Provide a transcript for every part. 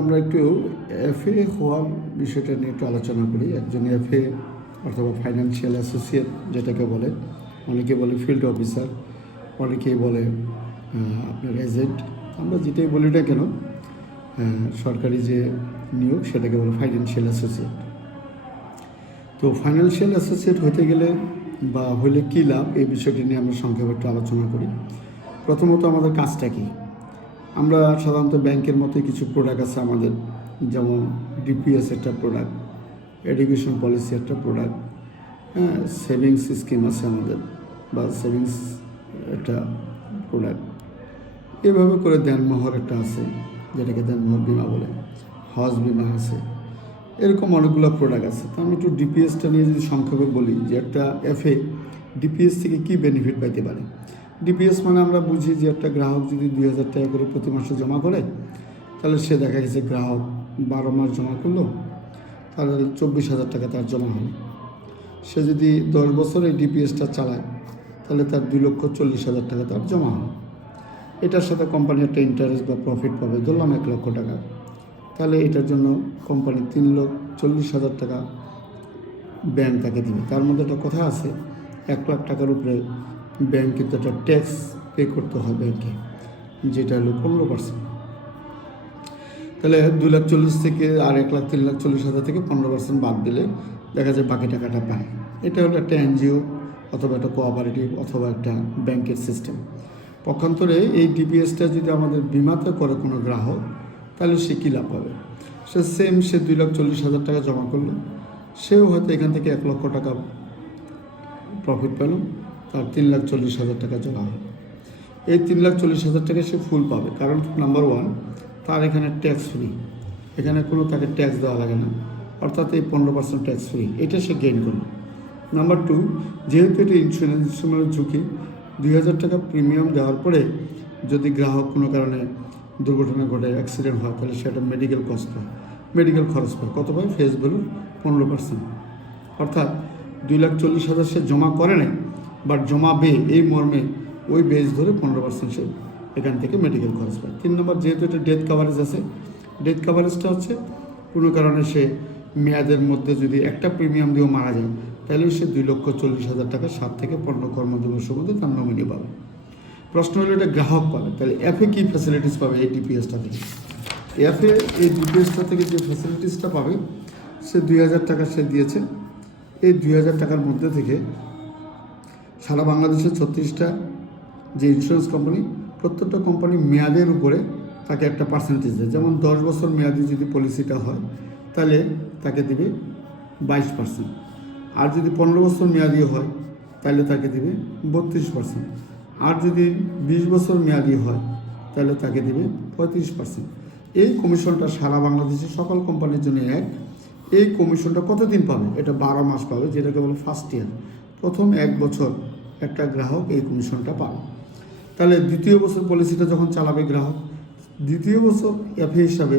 আমরা একটু এফএ হওয়ার বিষয়টা নিয়ে একটু আলোচনা করি। একজন এফএ অথবা ফাইন্যান্সিয়াল অ্যাসোসিয়েট যেটাকে বলে, অনেকে বলে ফিল্ড অফিসার, অনেকেই বলে আপনার এজেন্ট। আমরা যেটাই বলি না কেন, সরকারি যে নিয়োগ সেটাকে বলে ফাইন্যান্সিয়াল অ্যাসোসিয়েট। তো ফাইন্যান্সিয়াল অ্যাসোসিয়েট হতে গেলে বা হলে কী লাভ, এই বিষয়টি নিয়ে আমরা সংক্ষেপে একটু আলোচনা করি। প্রথমত আমাদের কাজটা কী। আমরা সাধারণত ব্যাংকের মতোই কিছু প্রোডাক্ট আছে আমাদের, যেমন ডিপিএস একটা প্রোডাক্ট, এডুকেশন পলিসি একটা প্রোডাক্ট, সেভিংস স্কিম আছে আমাদের, বা সেভিংস একটা প্রোডাক্ট। এভাবে করে দেনমোহর একটা আছে, যেটাকে দেনমোহর বিমা বলে, হজ বিমা আছে, এরকম অনেকগুলো প্রোডাক্ট আছে। তো আমি একটু ডিপিএসটা নিয়ে যদি সংক্ষেপে বলি যে একটা এফএ ডিপিএস থেকে কী বেনিফিট পাইতে পারে। ডিপিএস মানে আমরা বুঝি যে একটা গ্রাহক যদি 2000 টাকা করে প্রতি মাসে জমা করে, তাহলে সে দেখা গেছে গ্রাহক 12 মাস জমা করলো, তাহলে 24,000 টাকা তার জমা হলো। সে যদি 10 বছর এই ডিপিএসটা চালায়, তাহলে তার 2,40,000 টাকা তার জমা হলো। এটার সাথে কোম্পানি একটা ইন্টারেস্ট বা প্রফিট পাবে, ধরলাম 1 লক্ষ টাকা, তাহলে এটার জন্য কোম্পানি 3,40,000 টাকা ব্যাংক তাকে দিবে। তার মধ্যে একটা কথা আছে, 1 লাখ টাকার উপরে ব্যাংক কিন্তু একটা ট্যাক্স পে করতে হয় ব্যাংকে, যেটা হলো 15%। তাহলে 2,40,000 থেকে আর 1,03,40,000 থেকে 15% বাদ দিলে দেখা যায় বাকি টাকাটা পায়। এটা হলো একটা এনজিও অথবা একটা কোঅপারেটিভ অথবা একটা ব্যাংকের সিস্টেম। পক্ষান্তরে এই ডিপিএসটা যদি আমাদের বিমাতে করে কোনো গ্রাহক, তাহলে সে কী লাভ পাবে। সে 2,40,000 টাকা জমা করলো, সেও হয়তো এখান থেকে 1 লক্ষ টাকা প্রফিট পেল, তার 3,40,000 টাকা জমা হলো। এই 3,40,000 টাকা সে ফুল পাবে, কারণ নাম্বার 1, তার এখানে ট্যাক্স ফ্রি, এখানে কোনো তাকে ট্যাক্স দেওয়া লাগে না, অর্থাৎ এই 15% ট্যাক্স ফ্রি, এটা সে গেইন করলো। নাম্বার 2, যেহেতু এটা ইন্স্যুরেন্সের ঝুঁকি, 2,000 টাকা প্রিমিয়াম দেওয়ার পরে যদি গ্রাহক কোনো কারণে দুর্ঘটনা ঘটে, অ্যাক্সিডেন্ট হয়, তাহলে সেটা মেডিকেল কস্ট পায়, মেডিকেল খরচ পায়। কত পায়? ফেস ভ্যালুর 15%। অর্থাৎ 2,40,000 সে জমা করে নেয়, বাট জমাবে এই মর্মে ওই বেজ ধরে 15% সে এখান থেকে মেডিকেল খরচ পায়। 3 নম্বর, যেহেতু এটা ডেথ কাভারেজ আছে, ডেথ কাভারেজটা হচ্ছে কোনো কারণে সে মেয়াদের মধ্যে যদি একটা প্রিমিয়াম দিয়েও মারা যায়, তাহলে সে 2,40,000 টাকা 7 থেকে 15 কর্মদিবসের মধ্যে তার নমিনি পাবে। প্রশ্ন হলো এটা গ্রাহক পাবে, তাহলে এফএ কী ফ্যাসিলিটিস পাবে এই ডিপিএসটা থেকে। এফএ এই ডিপিএসটা থেকে যে ফ্যাসিলিটিসটা পাবে, সে 2,000 টাকা সে দিয়েছে। এই 2,000 টাকার মধ্যে থেকে সারা বাংলাদেশের 36টা যে ইন্স্যুরেন্স কোম্পানি, প্রত্যেকটা কোম্পানি মেয়াদের উপরে তাকে একটা পার্সেন্টেজ দেয়। যেমন 10 বছর মেয়াদি যদি পলিসিটা হয়, তাহলে তাকে দিবে 22%। আর যদি 15 বছর মেয়াদি হয়, তাহলে তাকে দিবে 32%। আর যদি 20 বছর মেয়াদি হয়, তাহলে তাকে দিবে 35%। এই কমিশনটা সারা বাংলাদেশের সকল কোম্পানির জন্য এক। এই কমিশনটা কতদিন পাবে? এটা 12 মাস পাবে, যেটাকে বলে ফার্স্ট ইয়ার। প্রথম 1 বছর একটা গ্রাহক এই কমিশনটা পাবে। তাহলে দ্বিতীয় বছর পলিসিটা যখন চালাবে গ্রাহক, দ্বিতীয় বছর এফএ হিসাবে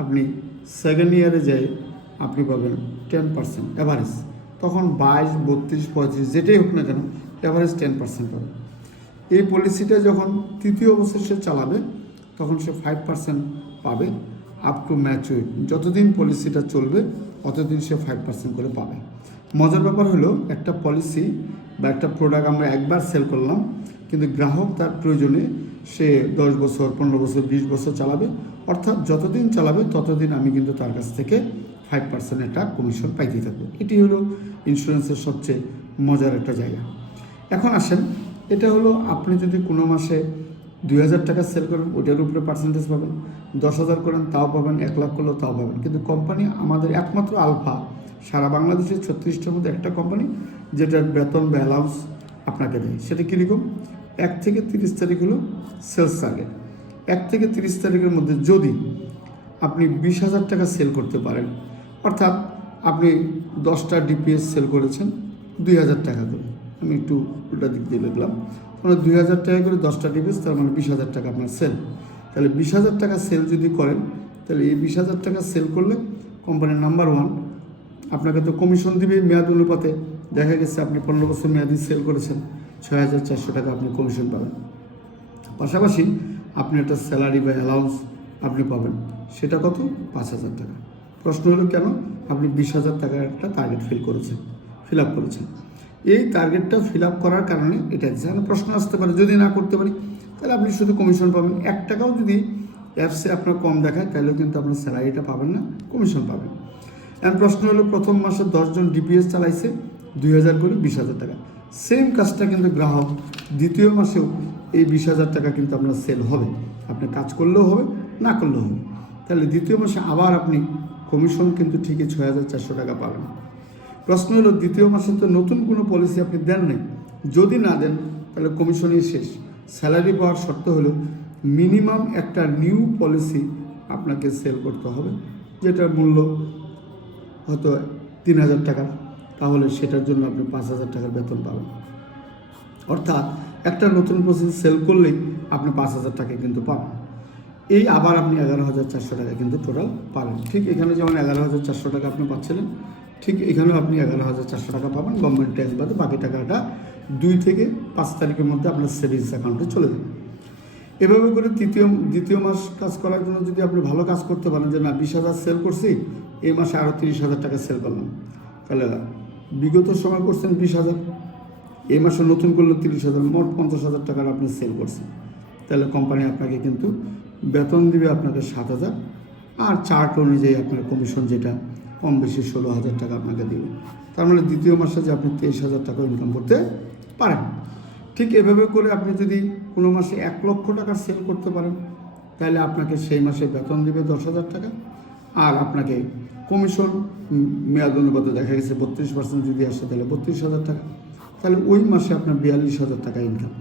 আপনি সেকেন্ড ইয়ারে যাই আপনি পাবেন 10% অ্যাভারেজ। তখন 22, 32, 35 যেটাই হোক না কেন, অ্যাভারেজ 10% পাবে। এই পলিসিটা যখন তৃতীয় বছর সে চালাবে, তখন সে 5% পাবে আপ টু ম্যাচুইড। যতদিন পলিসিটা চলবে ততদিন সে 5% করে পাবে। মজার ব্যাপার হলো, একটা পলিসি বা একটা প্রোডাক্ট আমরা একবার সেল করলাম, কিন্তু গ্রাহক তার প্রয়োজনে সে 10 বছর, 15 বছর, 20 বছর চালাবে। অর্থাৎ যতদিন চালাবে ততদিন আমি কিন্তু তার কাছ থেকে 5% একটা কমিশন পাইতেই থাকবো। এটি হলো ইন্স্যুরেন্সের সবচেয়ে মজার একটা জায়গা। এখন আসেন, এটা হলো আপনি যদি কোনো মাসে 2,000 টাকা সেল করেন, ওইটার উপরে পার্সেন্টেজ পাবেন। 10,000 করেন, তাও পাবেন। 1 লাখ করলেও তাও পাবেন। কিন্তু কোম্পানি আমাদের একমাত্র আলফা, সারা বাংলাদেশের 36টার মধ্যে একটা কোম্পানি যেটার বেতন বা অ্যালাউন্স আপনাকে দেয়। সেটা কীরকম? 1 থেকে 30 তারিখ হলো সেলস টার্গেট। 1 থেকে 30 তারিখের মধ্যে যদি আপনি 20,000 টাকা সেল করতে পারেন, অর্থাৎ আপনি 10টা ডিপিএস সেল করেছেন 2,000 টাকা করে, আমি একটু উল্টা দিক দিয়ে লিখলাম, মানে 2,000 টাকা করে 10টা ডিপিএস, তার মানে 20,000 টাকা আপনার সেল। তাহলে 20,000 টাকা সেল যদি করেন, তাহলে এই 20,000 টাকা সেল করলে কোম্পানির নাম্বার 1 আপনাকে তো কমিশন দিবে মেয়াদ অনুপাতে। দেখা গেছে আপনি 15 বছর মেয়াদি সেল করেছেন, 6,400 টাকা আপনি কমিশন পাবেন। পাশাপাশি আপনি একটা স্যালারি বা অ্যালাউন্স আপনি পাবেন সেটা কত? 5,000 টাকা। প্রশ্ন হলো কেন? আপনি 20,000 টাকার একটা টার্গেট ফিল আপ করেছেন। এই টার্গেটটা ফিল আপ করার কারণে এটা দিচ্ছে। প্রশ্ন আসতে পারে যদি না করতে পারি তাহলে আপনি শুধু কমিশন পাবেন। 1 টাকাও যদি অ্যাপসে আপনার কম দেখায় তাহলেও কিন্তু আপনার স্যালারিটা পাবেন না, কমিশন পাবেন। এখন প্রশ্ন হলো প্রথম মাসে 10 জন ডিপিএস চালাইছে, 2,000 করে 20,000 টাকা। সেম কাজটা কিন্তু গ্রাহক দ্বিতীয় মাসেও এই 20,000 টাকা কিন্তু আপনার সেল হবে। আপনি কাজ করলেও হবে, না করলেও হবে। তাহলে দ্বিতীয় মাসে আবার আপনি কমিশন কিন্তু ঠিকই 6,400 টাকা পাবেন। প্রশ্ন হলো দ্বিতীয় মাসে তো নতুন কোনো পলিসি আপনি দেন নাই, যদি না দেন তাহলে কমিশনই শেষ। স্যালারি পাওয়ার শর্ত হলো মিনিমাম একটা নিউ পলিসি আপনাকে সেল করতে হবে, যেটার মূল্য হয়তো 3,000 টাকা, তাহলে সেটার জন্য আপনি 5,000 টাকার বেতন পাবেন। অর্থাৎ একটা নতুন পলিসি সেল করলেই আপনি 5,000 টাকা কিন্তু পাবেন। এই আবার আপনি 11,400 টাকা কিন্তু টোটাল পাবেন। ঠিক এখানে যেমন 11,400 টাকা আপনি পাচ্ছিলেন, ঠিক এখানেও আপনি 11,400 টাকা পাবেন গভর্নমেন্ট ট্যাক্স বাদে। বাকি টাকাটা 2 থেকে 5 তারিখের মধ্যে আপনার সেভিংস অ্যাকাউন্টে চলে যাবে। এভাবে করে দ্বিতীয় মাস কাজ করার জন্য যদি আপনি ভালো কাজ করতে পারেন, যে না 20,000 সেল করছি, এই মাসে আরও 30,000 টাকা সেল করলাম, তাহলে বিগত সময় করছেন 20,000, এই মাসে নতুন করলে 30,000, মোট 50,000 টাকার আপনি সেল করছেন। তাহলে কোম্পানি আপনাকে কিন্তু বেতন দিবে আপনাকে 7,000, আর চার্ট অনুযায়ী আপনার কমিশন যেটা কম বেশি 16,000 টাকা আপনাকে দিবে। তার মানে দ্বিতীয় মাসে যে আপনি 23,000 টাকা ইনকাম করতে পারেন। ঠিক এভাবে করে আপনি যদি কোনো মাসে 1 লক্ষ টাকার সেল করতে পারেন, তাহলে আপনাকে সেই মাসে বেতন দিবে 10,000 টাকা, আর আপনাকে কমিশন মেয়াদ অনুপাতে দেখা গেছে 32% যদি আসে তাহলে 32,000 টাকা, তাহলে ওই মাসে আপনার 42,000 টাকা ইনকাম।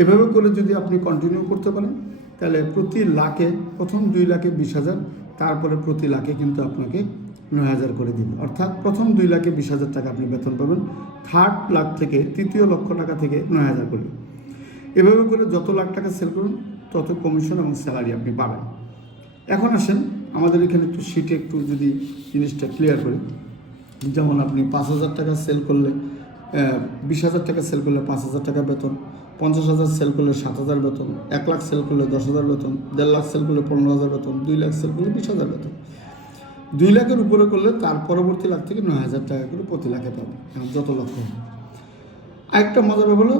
এভাবে করে যদি আপনি কন্টিনিউ করতে পারেন, তাহলে প্রতি লাখে প্রথম 2 লাখে 20,000, তারপরে প্রতি লাখে কিন্তু আপনাকে 9,000 করে দিবে। অর্থাৎ প্রথম 2 লাখে 20,000 টাকা আপনি বেতন পাবেন, থার্ড লাখ থেকে তৃতীয় লক্ষ টাকা থেকে 9,000 করে। এভাবে করে যত লাখ টাকা সেল করুন তত কমিশন এবং স্যালারি আপনি পাবেন। এখন আসেন আমাদের এখানে একটু শিটে একটু যদি জিনিসটা ক্লিয়ার করি। যেমন আপনি 5,000 টাকা সেল করলে 20,000 টাকা সেল করলে 5,000 টাকা বেতন, 50,000 সেল করলে 7,000 বেতন, 1 লাখ সেল করলে 10,000 বেতন, 1.5 লাখ সেল করলে 15,000 বেতন, 2 লাখ সেল করলে 20,000 বেতন। 2 লাখের উপরে করলে তার পরবর্তী লাখ থেকে 9,000 টাকা করে প্রতি লাখে পাবেন, যত লক্ষ। আরেকটা মজার ব্যাপার হলো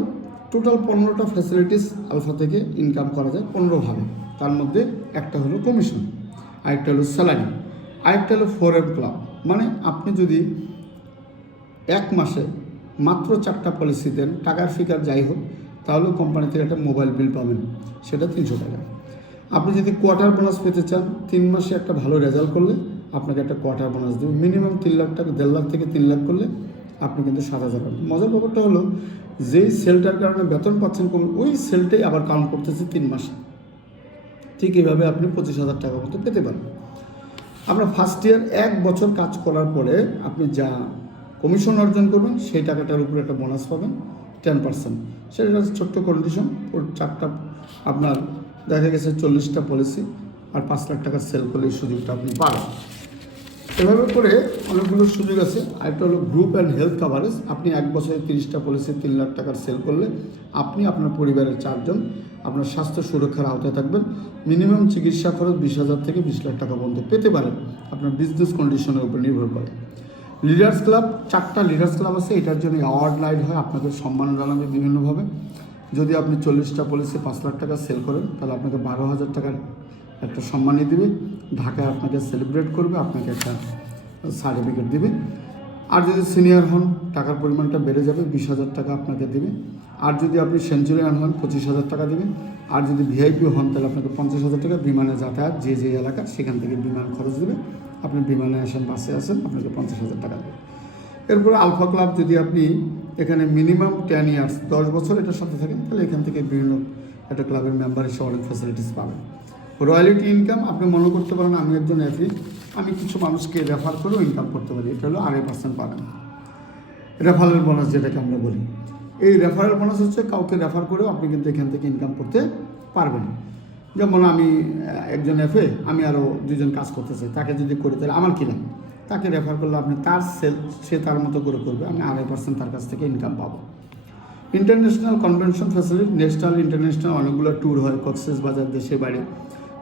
টোটাল 15টা ফ্যাসিলিটিস আলফা থেকে ইনকাম করা যায় 15ভাবে। তার মধ্যে একটা হলো কমিশন, আরেকটা হলো স্যালারি, আরেকটা হলো 4M ক্লাব। মানে আপনি যদি 1 মাসে মাত্র 4টা পলিসি দেন, টাকার ফিকার যাই হোক, তাহলে কোম্পানি থেকে একটা মোবাইল বিল পাবেন, সেটা 300 টাকা। আপনি যদি কোয়ার্টার বোনাস পেতে চান, 3 মাসে একটা ভালো রেজাল্ট করলে আপনাকে একটা কোয়ার্টার বোনাস দেবে। মিনিমাম 3 লাখ টাকা, 1.5 লাখ থেকে 3 লাখ করলে আপনি কিন্তু 7,000 পাবেন। মজার ব্যাপারটা হলো যেই সেলটার কারণে বেতন পাচ্ছেন কম, ওই সেলটাই আবার কাউন্ট করতেছে 3 মাসে। ঠিক এইভাবে আপনি 25,000 টাকা মতো পেতে পারেন। আপনার ফার্স্ট ইয়ার 1 বছর কাজ করার পরে আপনি যা কমিশন অর্জন করবেন সেই টাকাটার উপরে একটা বোনাস পাবেন 10%। সেটা ছোট্ট কন্ডিশন, ওর 4টা আপনার দেখা গেছে 40টা পলিসি আর 5 লাখ টাকা সেল করলে এই সুযোগটা আপনি পাবেন। এভাবে করে অনেকগুলো সুযোগ আছে। আরেকটা হলো গ্রুপ অ্যান্ড হেলথ কাভারেজ। আপনি 1 বছরে 30টা পলিসি 3 লাখ টাকার সেল করলে আপনি আপনার পরিবারের 4 জন আপনার স্বাস্থ্য সুরক্ষার আওতায় থাকবেন। মিনিমাম চিকিৎসা খরচ 20,000 থেকে 20 লাখ টাকা পর্যন্ত পেতে পারেন, আপনার বিজনেস কন্ডিশনের উপর নির্ভর করে। লিডার্স ক্লাব, 4টা লিডার্স ক্লাব আছে। এটার জন্য অ্যাওয়ার্ড নাইট হয়, আপনাকে সম্মান জানাবে বিভিন্নভাবে। যদি আপনি 40টা পলিসি 5 লাখ টাকা সেল করেন তাহলে আপনাকে 12,000 টাকার একটা সম্মানী দিবে, ঢাকায় আপনাকে সেলিব্রেট করবে, আপনাকে একটা সার্টিফিকেট দিবে। আর যদি সিনিয়র হন টাকার পরিমাণটা বেড়ে যাবে, 20,000 টাকা আপনাকে দেবে। আর যদি আপনি সেঞ্চুরিয়ান হন 25,000 টাকা দেবে। আর যদি ভিআইপি হন তাহলে আপনাকে 50,000 টাকা বিমানে যাতায়াত, যে এলাকা সেখান থেকে বিমান খরচ দেবে। আপনি বিমানে আসেন, বাসে আসেন, আপনাকে 50,000 টাকা দেবে। এরপরে আলফা ক্লাব, যদি আপনি এখানে মিনিমাম 10 ইয়ার্স 10 বছর এটার সাথে থাকেন তাহলে এখান থেকে বিভিন্ন একটা ক্লাবের মেম্বার হিসেবে অনেক ফ্যাসিলিটিস পাবেন। রয়্যালিটি ইনকাম, আপনি মনে করতে পারেন আমি একজন এফি, আমি কিছু মানুষকে রেফার করেও ইনকাম করতে পারি, এটা হলো 2.5% পাবেন। রেফারেল বোনাস যেটাকে আমরা বলি, এই রেফারেল বোনাস হচ্ছে কাউকে রেফার করেও আপনি কিন্তু এখান থেকে ইনকাম করতে পারবেন। যেমন আমি একজন এফে, আমি আরও 2 জন কাজ করতে চাই, তাকে যদি করি তাহলে আমার কী লাগে, তাকে রেফার করলে আপনি তার সেল সে তার মতো করে করবে, আমি 2.5% তার কাছ থেকে ইনকাম পাবো। International convention facility, national international অনেকগুলো ট্যুর হয়, কক্সবাজার, দেশে বাইরে।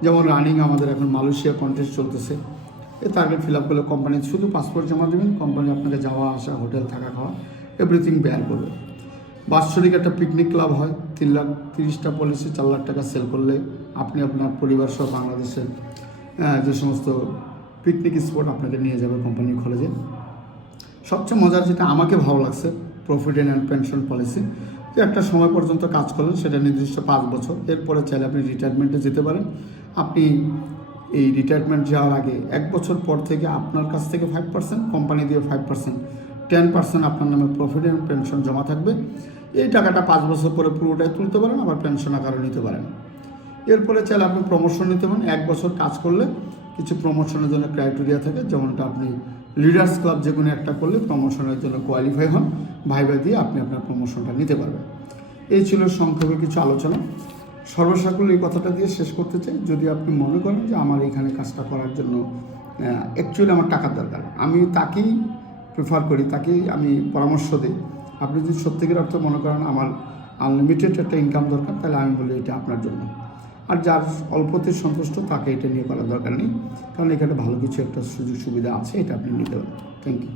যেমন রানিং আমাদের এখন মালয়েশিয়া কন্টেস্ট চলতেছে, এই টার্গেট ফিল আপ করলে কোম্পানি শুধু পাসপোর্ট জমা দেবেন, কোম্পানি আপনাকে যাওয়া আসা হোটেল থাকা খাওয়া এভরিথিং বেয়ার করবে। বাৎসরিক একটা পিকনিক ক্লাব হয়, 3,30,টা পলিসি 4 লাখ টাকা সেল করলে আপনি আপনার পরিবার সহ বাংলাদেশের যে সমস্ত পিকনিক স্পট আপনাকে নিয়ে যাবে কোম্পানি কলেজে। সবচেয়ে মজার যেটা আমাকে ভালো লাগছে, প্রভিডেন্ট অ্যান্ড পেনশন পলিসি, যে একটা সময় পর্যন্ত কাজ করলেন, সেটা নির্দিষ্ট 5 বছর, এরপরে চাইলে আপনি রিটায়ারমেন্টে যেতে পারেন। আপনি এই রিটায়ারমেন্ট যাওয়ার আগে 1 বছর পর থেকে আপনার কাছ থেকে 5%, কোম্পানি দিয়ে 5%, 10% আপনার নামে প্রভিডেন্ট পেনশন জমা থাকবে। এই টাকাটা 5 বছর পরে পুরোটাই তুলতে পারেন, আবার পেনশন আকারে নিতে পারেন। এরপরে চাইলে আপনি প্রমোশন নিতে পারেন। 1 বছর কাজ করলে কিছু প্রমোশনের জন্য ক্রাইটেরিয়া থাকে, যেমনটা আপনি লিডার্স ক্লাব যে কোনো একটা করলে প্রমোশনের জন্য কোয়ালিফাই হন, ভাইবা দিয়ে আপনি আপনার প্রমোশনটা নিতে পারবেন। এই ছিল সংক্ষেপে কিছু আলোচনা। সর্বসাকুল এই কথাটা দিয়ে শেষ করতে চাই, যদি আপনি মনে করেন যে আমার এখানে কাজটা করার জন্য অ্যাকচুয়ালি আমার টাকার দরকার, আমি তাকেই প্রেফার করি, তাকেই আমি পরামর্শ দিই। আপনি যদি সত্যিকার অর্থে মনে করেন আমার আনলিমিটেড একটা ইনকাম দরকার, তাহলে আমি বলি এটা আপনার জন্য। আর যার অল্পতে সন্তুষ্ট তাকে এটা নিয়ে করার দরকার নেই, কারণ এখানে ভালো কিছু একটা সুযোগ সুবিধা আছে, এটা আপনি নিতে পারেন। Thank you.